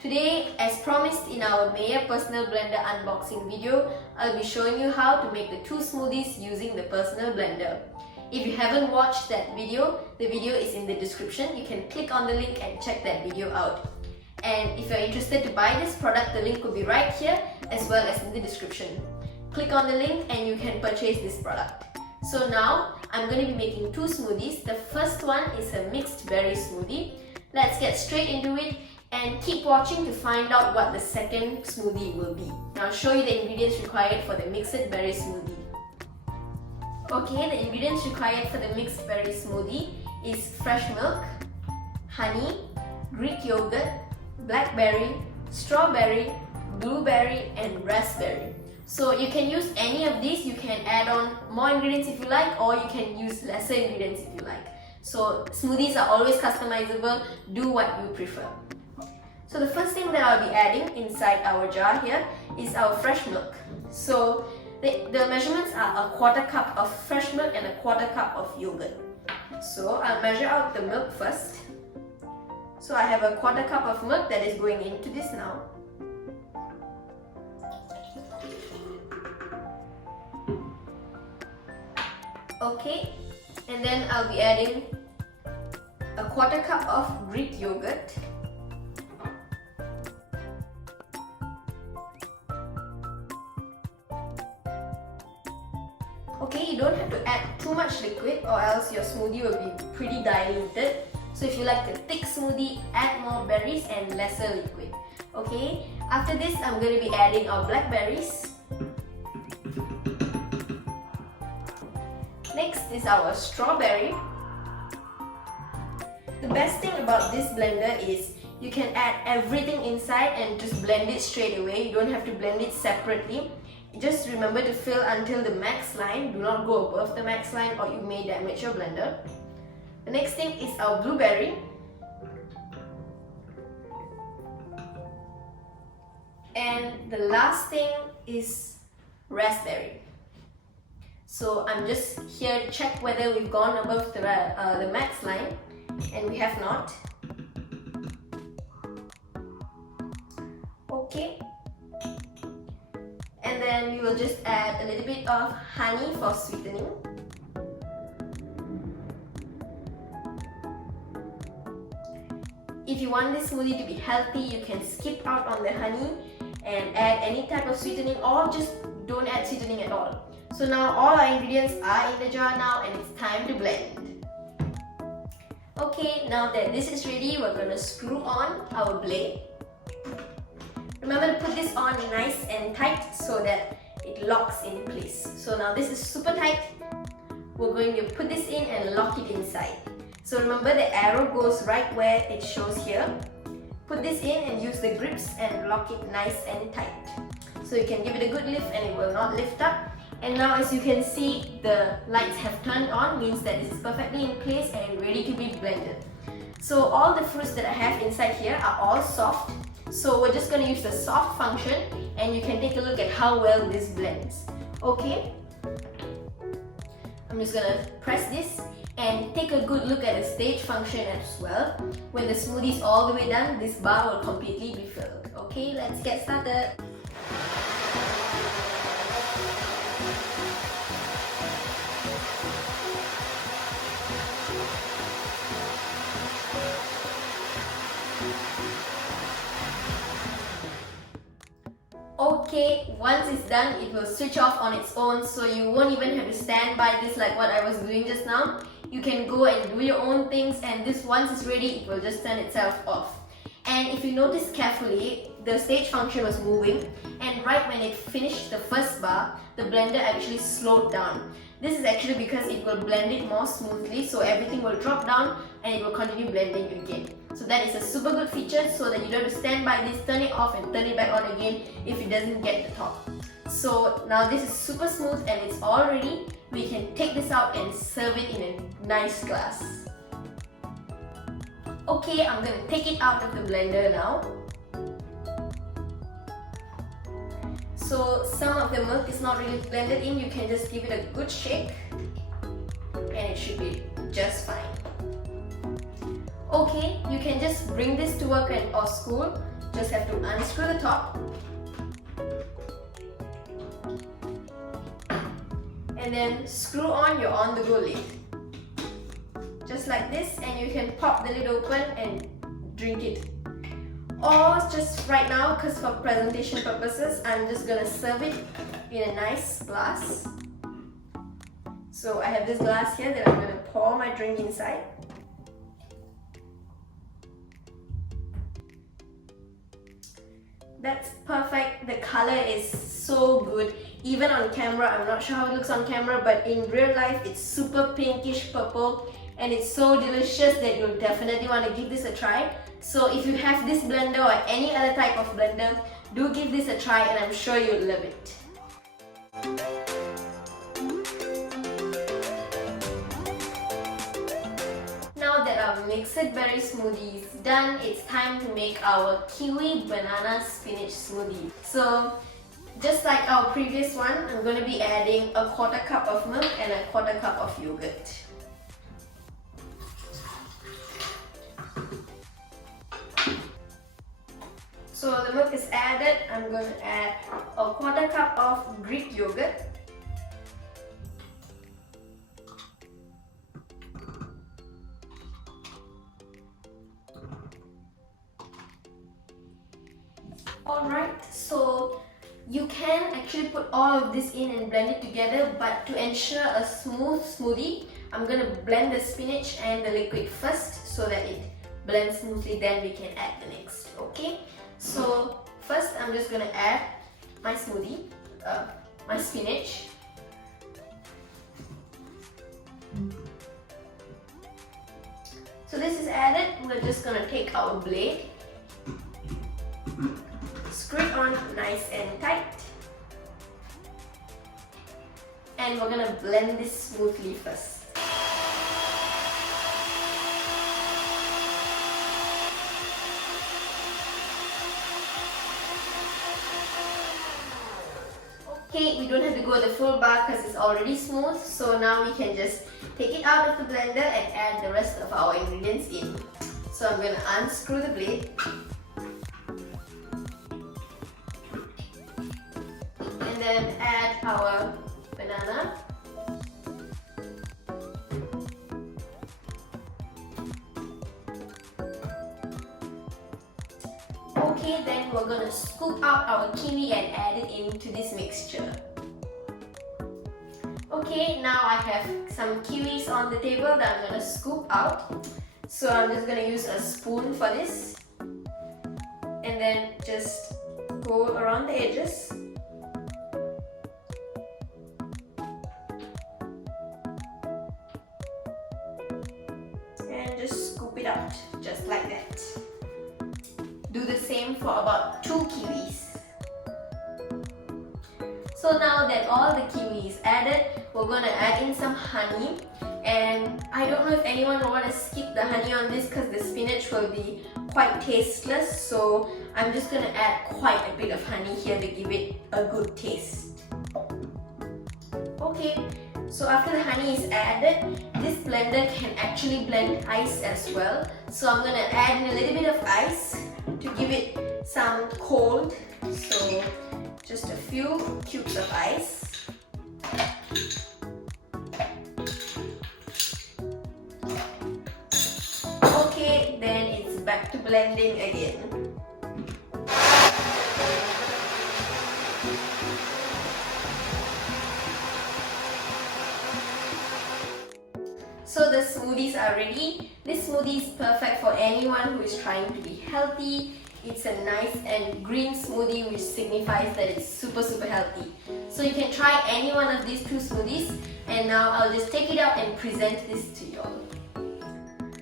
Today, as promised in our Mayor Personal Blender unboxing video, I'll be showing you how to make the 2 smoothies using the Personal Blender. If you haven't watched that video, the video is in the description. You can click on the link and check that video out. And if you're interested to buy this product, the link will be right here as well as in the description. Click on the link and you can purchase this product. So now, I'm going to be making 2 smoothies. The first one is a mixed berry smoothie. Let's get straight into it and keep watching to find out what the second smoothie will be. Now I'll show you the ingredients required for the mixed berry smoothie. Okay, the ingredients required for the mixed berry smoothie is fresh milk, honey, Greek yogurt, blackberry, strawberry, blueberry and raspberry. So you can use any of these. You can add on more ingredients if you like, or you can use lesser ingredients if you like. So smoothies are always customizable. Do what you prefer. So the first thing that I'll be adding inside our jar here is our fresh milk. So the measurements are a 1/4 cup of fresh milk and a 1/4 cup of yogurt. So I'll measure out the milk first. So I have a 1/4 cup of milk that is going into this now. Okay, and then I'll be adding a 1/4 cup of Greek yogurt. Okay, you don't have to add too much liquid or else your smoothie will be pretty diluted. So if you like a thick smoothie, add more berries and lesser liquid. Okay, after this I'm going to be adding our blackberries. Next is our strawberry. The best thing about this blender is you can add everything inside and just blend it straight away. You don't have to blend it separately. Just remember to fill until the max line. Do not go above the max line or you may damage your blender. The next thing is our blueberry. And the last thing is raspberry. So I'm just here to check whether we've gone above the max line, and we have not. Okay. And then we will just add a little bit of honey for sweetening. If you want this smoothie to be healthy, you can skip out on the honey and add any type of sweetening, or just don't add sweetening at all. So now all our ingredients are in the jar now and it's time to blend. Okay, now that this is ready, we're going to screw on our blade. Remember to put this on nice and tight so that it locks in place. So now this is super tight. We're going to put this in and lock it inside. So remember the arrow goes right where it shows here. Put this in and use the grips and lock it nice and tight. So you can give it a good lift and it will not lift up. And now as you can see, the lights have turned on, means that this is perfectly in place and ready to be blended. So all the fruits that I have inside here are all soft. So we're just going to use the soft function and you can take a look at how well this blends. Okay, I'm just going to press this and take a good look at the stage function as well. When the smoothie is all the way done, this bar will completely be filled. Okay, let's get started. Okay, once it's done, it will switch off on its own, so you won't even have to stand by this like what I was doing just now. You can go and do your own things, and this, once it's ready, it will just turn itself off. And if you notice carefully, the stage function was moving, and right when it finished the first bar, the blender actually slowed down. This is actually because it will blend it more smoothly, so everything will drop down and it will continue blending again. So that is a super good feature, so that you don't have to stand by this, turn it off and turn it back on again if it doesn't get the top. So now this is super smooth and it's all ready. We can take this out and serve it in a nice glass. Okay, I'm going to take it out of the blender now. So some of the milk is not really blended in. You can just give it a good shake and it should be just fine. Okay, you can just bring this to work or school. Just have to unscrew the top. And then screw on your on-the-go lid. Just like this, and you can pop the lid open and drink it. Or just right now, because for presentation purposes, I'm just gonna serve it in a nice glass. So I have this glass here that I'm gonna pour my drink inside. That's perfect. The color is so good. Even on camera, I'm not sure how it looks on camera, but in real life, it's super pinkish purple and it's so delicious that you'll definitely want to give this a try. So if you have this blender or any other type of blender, do give this a try and I'm sure you'll love it. Now that our mixed berry smoothie is done, it's time to make our kiwi banana spinach smoothie. So just like our previous one, I'm going to be adding a 1/4 cup of milk and a 1/4 cup of yogurt. So the milk is added. I'm going to add a 1/4 cup of Greek yogurt. Alright, so you can actually put all of this in and blend it together, but to ensure a smooth smoothie, I'm going to blend the spinach and the liquid first so that it blends smoothly, then we can add the next, okay? So first I'm just going to add my smoothie, my spinach. So this is added, we're just going to take our blade, screw it on nice and tight, and we're going to blend this smoothly first. Okay, we don't have to go the full bar because it's already smooth, so now we can just take it out of the blender and add the rest of our ingredients in. So I'm going to unscrew the blade. And then add our banana. Okay, then we're going to scoop out our kiwi and add it into this mixture. Okay, now I have some kiwis on the table that I'm going to scoop out. So I'm just going to use a spoon for this. And then just go around the edges. And just scoop it out, just like that. Do the same for about 2 kiwis. So now that all the kiwi is added, we're going to add in some honey. And I don't know if anyone will want to skip the honey on this because the spinach will be quite tasteless. So I'm just going to add quite a bit of honey here to give it a good taste. Okay, so after the honey is added, this blender can actually blend ice as well. So I'm going to add in a little bit of ice to give it some cold. So just a few cubes of ice. Okay, then it's back to blending again. So the smoothies are ready. This smoothie is perfect for anyone who is trying to be healthy. It's a nice and green smoothie, which signifies that it's super healthy. So you can try any one of these 2 smoothies, and now I'll just take it out and present this to you all.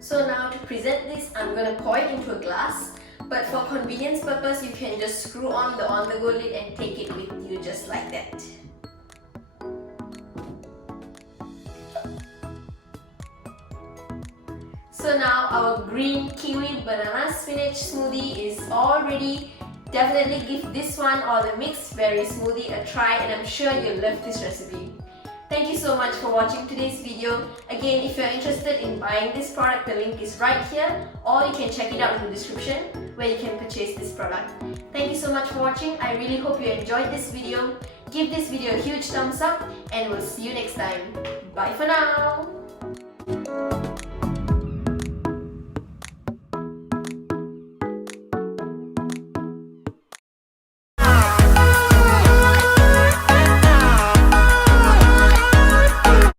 So now to present this, I'm going to pour it into a glass, but for convenience purpose, you can just screw on the on-the-go lid and take it with you just like that. So now our green kiwi banana spinach smoothie is all ready. Definitely give this one or the mixed berry smoothie a try, and I'm sure you'll love this recipe. Thank you so much for watching today's video. Again, if you're interested in buying this product, the link is right here, or you can check it out in the description where you can purchase this product. Thank you so much for watching. I really hope you enjoyed this video. Give this video a huge thumbs up and we'll see you next time. Bye for now!